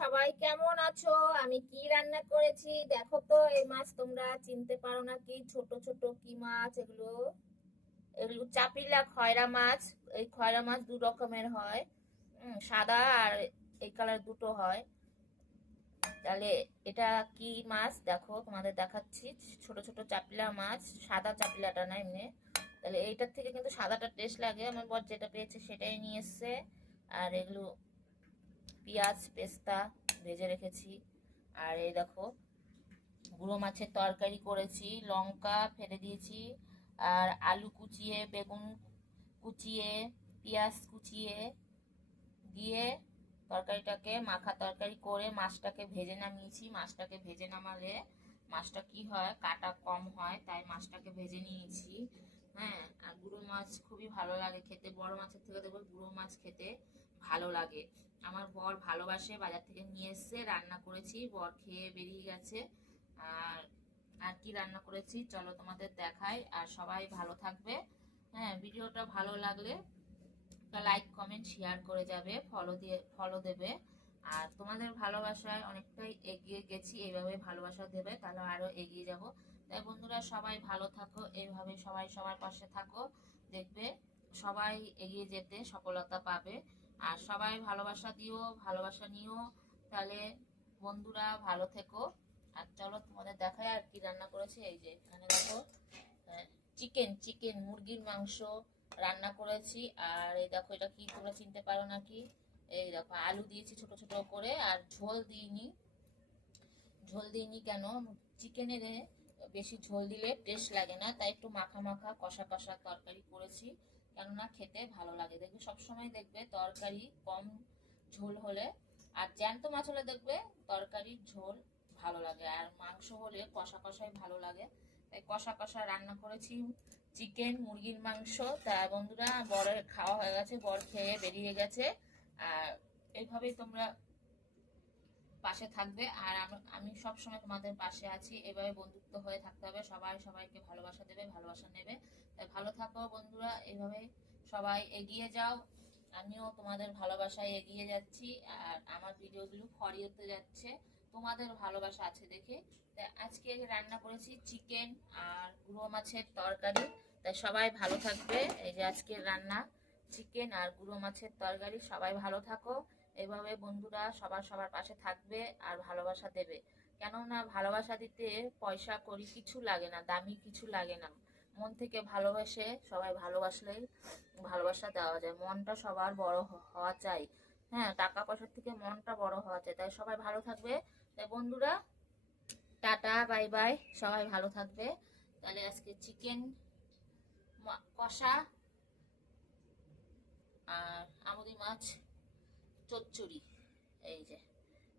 সবাই কেমন আছো? আমি কি রান্না করেছি দেখো তো। এই মাছ তোমরা চিনতে পারো না কি? ছোট ছোট কি মাছ এগুলো? এগুলো চাপিলা খয়রা মাছ। এই খয়রা মাছ দু রকমের হয়। সাদা আর এই কালার দুটো হয়। তাহলে এটা কি মাছ দেখো, তোমাদের দেখাচ্ছি। ছোট ছোট চাপিলা মাছ, সাদা চাপিলাটা না এমনি। তাহলে এইটার থেকে কিন্তু সাদাটা টেস্ট লাগে। আমার বর যেটা পেয়েছে সেটাই নিয়ে এসছে। আর এগুলো পেঁয়াজ পেস্তা ভেজে রেখেছি। আর এই দেখো, গুঁড়ো মাছের তরকারি করেছি, লঙ্কা ফেলে দিয়েছি। আর আলু কুচিয়ে, বেগুন কুচিয়ে, পেঁয়াজ কুচিয়ে দিয়ে তরকারিটাকে মাখা তরকারি করে মাছটাকে ভেজে নামিয়েছি। মাছটাকে ভেজে নামালে মাছটা কি হয়, কাটা কম হয়, তাই মাছটাকে ভেজে নিয়েছি। হ্যাঁ, আর গুঁড়ো মাছ খুবই ভালো লাগে খেতে। বড় মাছের থেকে দেখবে গুঁড়ো মাছ খেতে ভালো লাগে। আমার বর ভালোবাসে, বাজার থেকে নিয়ে এসছে, রান্না করেছি, বর খেয়ে বেরিয়ে গেছে। আর আর কি রান্না করেছি চলো তোমাদের দেখাই। আর সবাই ভালো থাকবে। হ্যাঁ, ভিডিওটা ভালো লাগলে লাইক কমেন্ট শেয়ার করে যাবে, ফলো দেবে। আর তোমাদের ভালোবাসায় অনেকটাই এগিয়ে গেছি, এইভাবে ভালোবাসা দেবে তাহলে আরো এগিয়ে যাব। তাই বন্ধুরা সবাই ভালো থাকো, এইভাবে সবাই সবার পাশে থাকো, দেখবে সবাই এগিয়ে যেতে সফলতা পাবে। আর সবাই ভালোবাসা দিও, ভালোবাসা নিও। তাহলে বন্ধুরা ভালো থেকো। আর চলো তোমাদের দেখাই আর কি রান্না করেছি। এই যে এখানে দেখো, চিকেন চিকেন মুরগির মাংস রান্না করেছি। আর এই দেখো, এটা কি তোমরা চিনতে পারো নাকি? এই দেখো, আলু দিয়েছি ছোট ছোট করে, আর ঝোল দিইনি। ঝোল দিইনি কেন? চিকেনের বেশি ঝোল দিলে টেস্ট লাগে না, তাই একটু মাখা মাখা কষা কষা তরকারি করেছি। কেননা খেতে ভালো লাগে। দেখবে সবসময় দেখবে তরকারি কম ঝোল হলে, আর জ্যান্ত মাছ হলে দেখবে তরকারির ঝোল ভালো লাগে, আর মাংস হলে কষা কষাই ভালো লাগে। তাই কষা কষা রান্না করেছি চিকেন মুরগির মাংস। তা বন্ধুরা, বরের খাওয়া হয়ে গেছে, বর খেয়ে বেরিয়ে গেছে। আর এইভাবেই তোমরা পাশে থাকবে। আর আমি সব সময় তোমাদের পাশে আছি। এভাবে বন্ধুত্ব হয়ে থাকতে হবে, সবাই সবাইকে ভালোবাসা দেবে, ভালোবাসা নেবে। তাই ভালো থাকো বন্ধুরা, এইভাবে সবাই এগিয়ে যাও। আমিও তোমাদের ভালোবাসায় এগিয়ে যাচ্ছি। আর আমার ভিডিওগুলো ফরিয়েতে যাচ্ছে তোমাদের ভালোবাসা আছে দেখে। তাই আজকে রান্না করেছি চিকেন আর গুঁড়ো মাছের তরকারি। তাই সবাই ভালো থাকবে। এই যে আজকের রান্না চিকেন আর গুঁড়ো মাছের তরকারি। সবাই ভালো থাকো। এভাবে বন্ধুরা সবার সবার পাশে থাকবে আর ভালোবাসা দেবে। কেননা ভালোবাসা দিতে পয়সা করি কিছু লাগে না, দামি কিছু লাগে না। মন থেকে ভালোবাসে সবাই, ভালোবাসলেই ভালোবাসা দেওয়া যায়। মনটা সবার বড় হওয়া চাই। হ্যাঁ, টাকা পয়সার থেকে মনটা বড় হওয়া চাই। তাই সবাই ভালো থাকবে। তাই বন্ধুরা, টাটা বাই বাই, সবাই ভালো থাকবে। তাহলে আজকে চিকেন কষা আর আমুদি মাছ চচ্চড়ি, এই যে।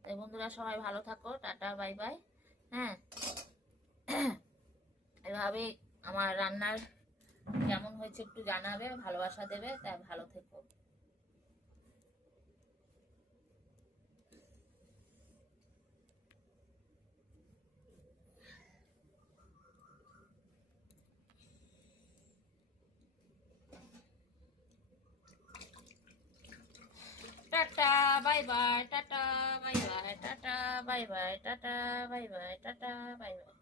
তাই বন্ধুরা সবাই ভালো থাকো, টাটা বাই বাই। হ্যাঁ, এভাবে আমার রান্নার কেমন হয়েছে একটু জানাবে, ভালোবাসা দেবে। তাই ভালো থেকো। Tata bye bye, tata bye bye, tata bye bye, tata bye bye, tata bye bye.